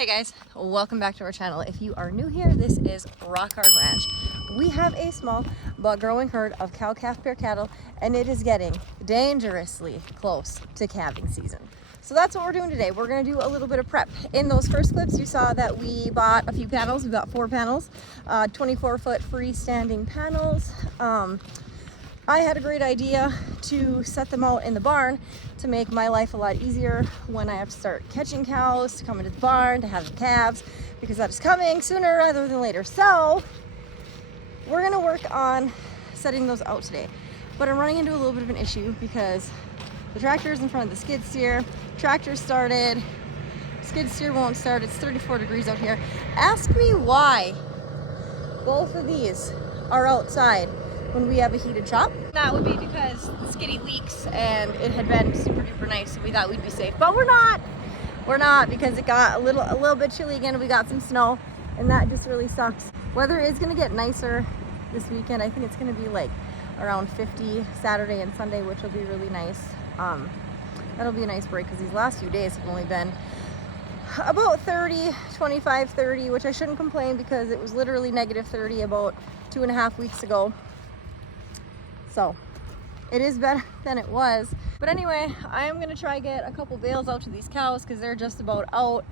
Hey guys, welcome back to our channel. If you are new here, this is Rock Hard Ranch. We have a small but growing herd of cow-calf pair cattle, and it is getting dangerously close to calving season. So that's what we're doing today. We're going to do a little bit of prep. In those first clips, you saw that we bought a few panels. We got 4 panels, 24-foot freestanding panels. I had a great idea to set them out in the barn to make my life a lot easier when I have to start catching cows, to come into the barn, to have the calves, because that is coming sooner rather than later. So we're gonna work on setting those out today. But I'm running into a little bit of an issue because the tractor is in front of the skid steer. Tractor started, skid steer won't start. It's 34 degrees out here. Ask me why both of these are outside when we have a heated shop. That would be because the skiddy leaks and it had been super duper nice, so we thought we'd be safe, but we're not because it got a little bit chilly again. We got some snow and that just really sucks. Weather is going to get nicer this weekend. I think it's going to be like around 50 Saturday and Sunday, which will be really nice. That'll be a nice break because these last few days have only been about 30, 25, 30, which I shouldn't complain because it was literally negative 30 about 2.5 weeks ago. So it is better than it was. But anyway, I am gonna try get a couple bales out to these cows because they're just about out,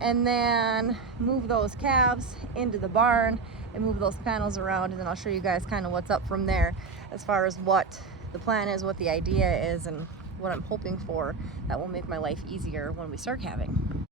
and then move those calves into the barn and move those panels around, and then I'll show you guys kind of what's up from there as far as what the plan is, what the idea is, and what I'm hoping for that will make my life easier when we start calving.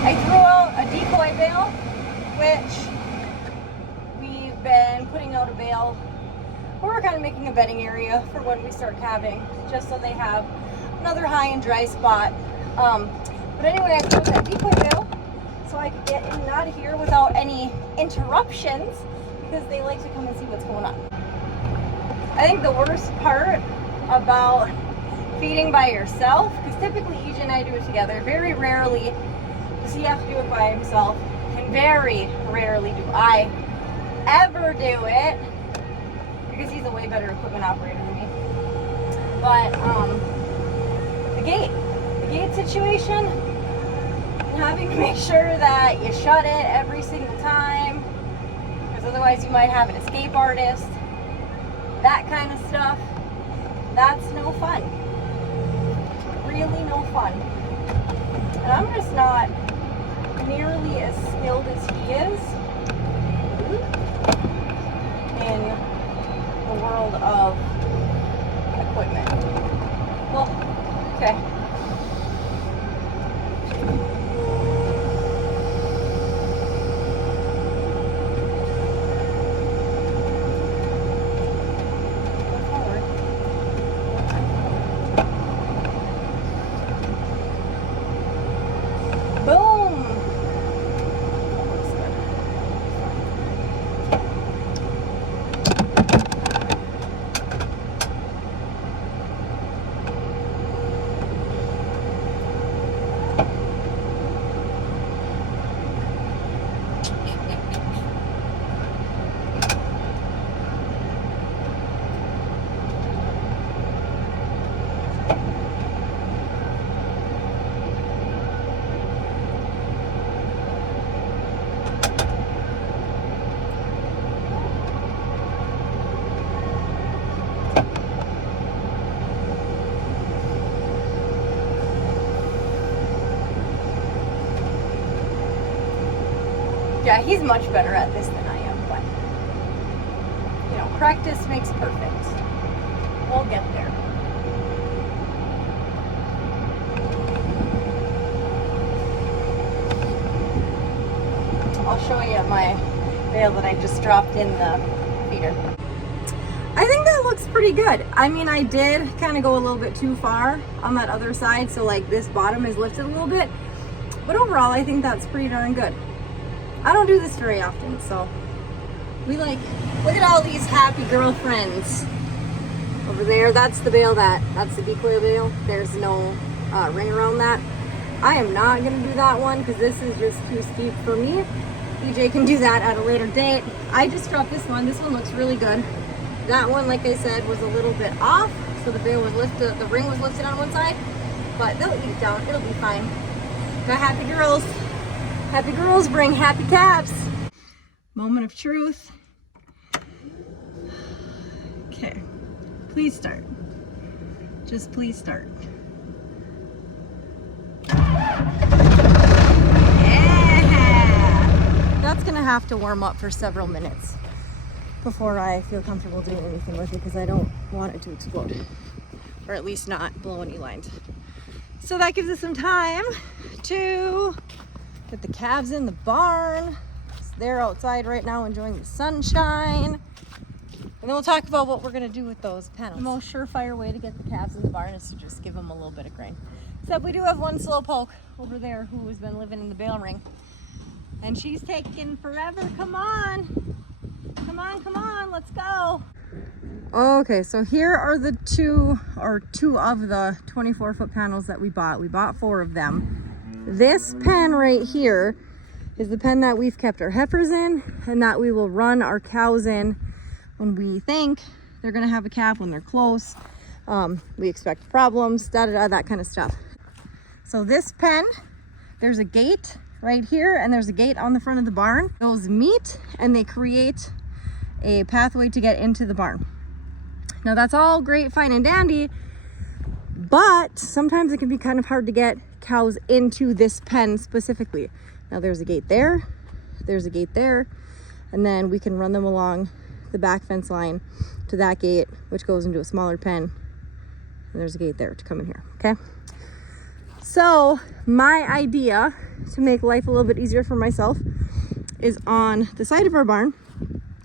I threw out a decoy bale, which we've been putting out a bale where we're kind of making a bedding area for when we start calving, just so they have another high and dry spot. But anyway, I threw out that decoy bale so I could get in and out of here without any interruptions, because they like to come and see what's going on. I think the worst part about feeding by yourself, because typically EJ and I do it together, very rarely does he have to do it by himself, and very rarely do I ever do it, because he's a way better equipment operator than me. But the gate situation, and having to make sure that you shut it every single time, because otherwise you might have an escape artist, that kind of stuff, that's no fun. Really no fun. And I'm just not nearly as skilled as he is in the world of equipment. Well, okay. Yeah, he's much better at this than I am, but, you know, practice makes perfect. We'll get there. I'll show you my bale that I just dropped in the feeder. I think that looks pretty good. I mean, I did kind of go a little bit too far on that other side, so like this bottom is lifted a little bit, but overall I think that's pretty darn good. I don't do this very often, so we like, look at all these happy girlfriends over there. That's the bale, that's the decoy bale. There's no ring around that. I am not gonna do that one because this is just too steep for me. EJ can do that at a later date. I just dropped this one. This one looks really good. That one, like I said, was a little bit off, so the bale was lifted, the ring was lifted on one side, but they'll eat it down. It'll be fine. Got happy girls. Happy girls bring happy calves. Moment of truth. Okay, please start. Just please start. Yeah! That's gonna have to warm up for several minutes before I feel comfortable doing anything with it because I don't want it to explode, or at least not blow any lines. So that gives us some time to get the calves in the barn. They're outside right now enjoying the sunshine. And then we'll talk about what we're gonna do with those panels. The most surefire way to get the calves in the barn is to just give them a little bit of grain. Except we do have one slowpoke over there who has been living in the bale ring. And she's taking forever. Come on. Come on, come on, let's go. Okay, so here are the two of the 24-foot panels that we bought. We bought 4 of them. This pen right here is the pen that we've kept our heifers in and that we will run our cows in when we think they're gonna have a calf, when they're close. We expect problems, that kind of stuff. So this pen, there's a gate right here and there's a gate on the front of the barn. Those meet and they create a pathway to get into the barn. Now that's all great, fine and dandy, but sometimes it can be kind of hard to get cows into this pen specifically. Now there's a gate there, there's a gate there, and then we can run them along the back fence line to that gate, which goes into a smaller pen, and there's a gate there to come in here, okay? So my idea to make life a little bit easier for myself is on the side of our barn.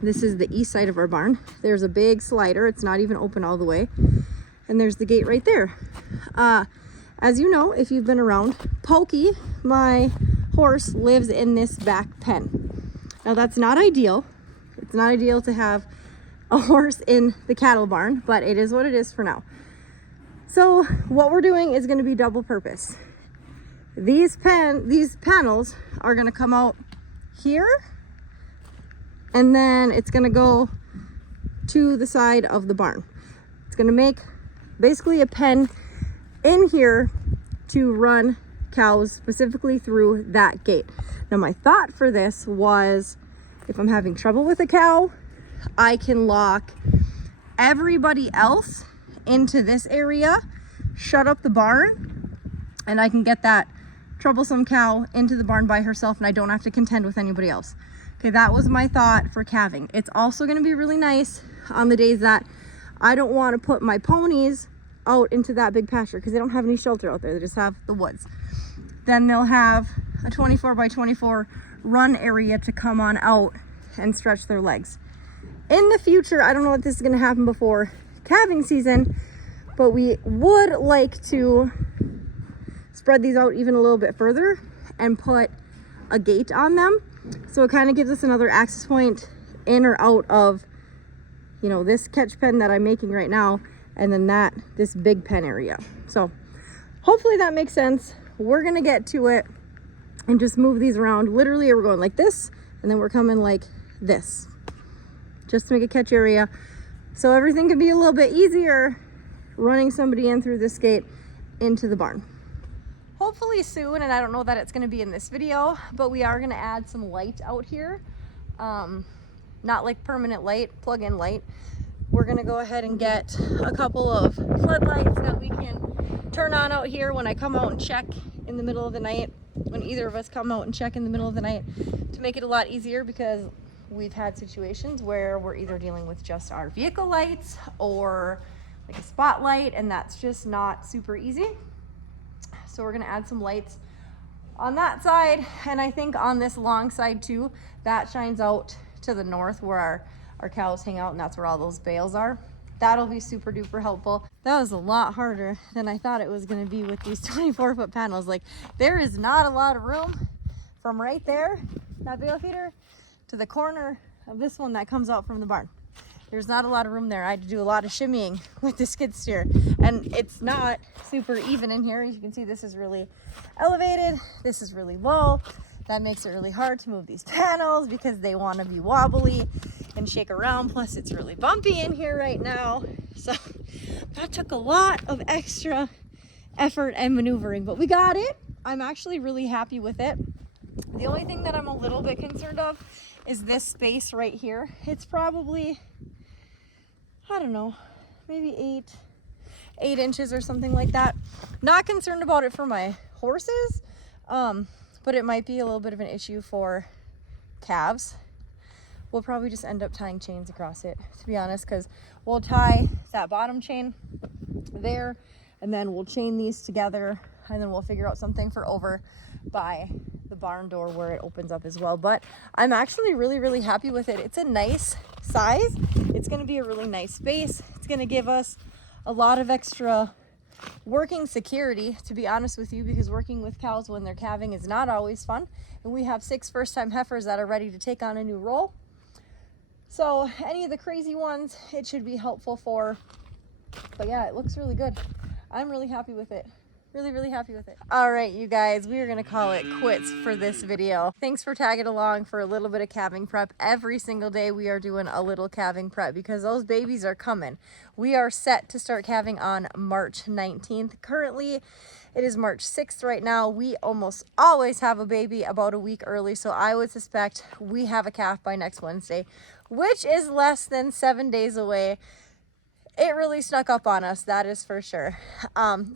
This is the east side of our barn. There's a big slider. It's not even open all the way. And there's the gate right there. As you know, if you've been around, Pokey, my horse, lives in this back pen. Now that's not ideal. It's not ideal to have a horse in the cattle barn, but it is what it is for now. So what we're doing is going to be double purpose. These panels are going to come out here, and then it's going to go to the side of the barn. It's going to make basically a pen in here to run cows specifically through that gate. Now my thought for this was, if I'm having trouble with a cow, I can lock everybody else into this area, shut up the barn, and I can get that troublesome cow into the barn by herself and I don't have to contend with anybody else. Okay, that was my thought for calving. It's also going to be really nice on the days that I don't want to put my ponies out into that big pasture because they don't have any shelter out there. They just have the woods. Then they'll have a 24 by 24 run area to come on out and stretch their legs. In the future, I don't know if this is going to happen before calving season, but we would like to spread these out even a little bit further and put a gate on them. So it kind of gives us another access point in or out of, you know, this catch pen that I'm making right now, and then this big pen area. So hopefully that makes sense. We're gonna get to it and just move these around. Literally, we're going like this, and then we're coming like this, just to make a catch area. So everything can be a little bit easier running somebody in through this gate into the barn. Hopefully soon, and I don't know that it's going to be in this video, but we are going to add some light out here. Not like permanent light, plug-in light. We're going to go ahead and get a couple of floodlights that we can turn on out here when I come out and check in the middle of the night, when either of us come out and check in the middle of the night, to make it a lot easier, because we've had situations where we're either dealing with just our vehicle lights or like a spotlight, and that's just not super easy. So we're gonna add some lights on that side, and I think on this long side too, that shines out to the north where our cows hang out, and that's where all those bales are. That'll be super duper helpful. That was a lot harder than I thought it was gonna be with these 24-foot panels. Like, there is not a lot of room from right there that bale feeder to the corner of this one that comes out from the barn. There's not a lot of room there. I had to do a lot of shimmying with the skid steer, and it's not super even in here. As you can see, this is really elevated, this is really low. That makes it really hard to move these panels because they want to be wobbly and shake around. Plus it's really bumpy in here right now. So that took a lot of extra effort and maneuvering, but we got it. I'm actually really happy with it. The only thing that I'm a little bit concerned of is this space right here. It's probably, I don't know, maybe eight inches or something like that. Not concerned about it for my horses, but it might be a little bit of an issue for calves. We'll probably just end up tying chains across it, to be honest, because we'll tie that bottom chain there, and then we'll chain these together, and then we'll figure out something for over by the barn door where it opens up as well. But I'm actually really happy with it. It's a nice size. It's going to be a really nice space. It's going to give us a lot of extra working security, to be honest with you, because working with cows when they're calving is not always fun, and we have 6 first-time heifers that are ready to take on a new role. So any of the crazy ones it should be helpful for. But yeah, it looks really good. I'm really happy with it. Really happy with it. All right, you guys, we are gonna call it quits for this video. Thanks for tagging along for a little bit of calving prep. Every single day we are doing a little calving prep because those babies are coming. We are set to start calving on March 19th. Currently, it is March 6th right now. We almost always have a baby about a week early, so I would suspect we have a calf by next Wednesday, which is less than 7 days away. It really snuck up on us, that is for sure.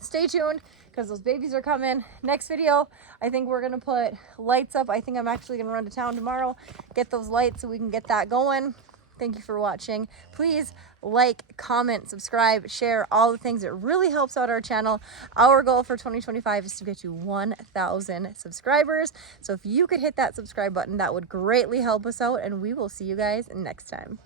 Stay tuned, because those babies are coming. Next video, I think we're gonna put lights up. I think I'm actually gonna run to town tomorrow, get those lights so we can get that going. Thank you for watching. Please like, comment, subscribe, share, all the things. It really helps out our channel. Our goal for 2025 is to get to 1,000 subscribers. So if you could hit that subscribe button, that would greatly help us out, and we will see you guys next time.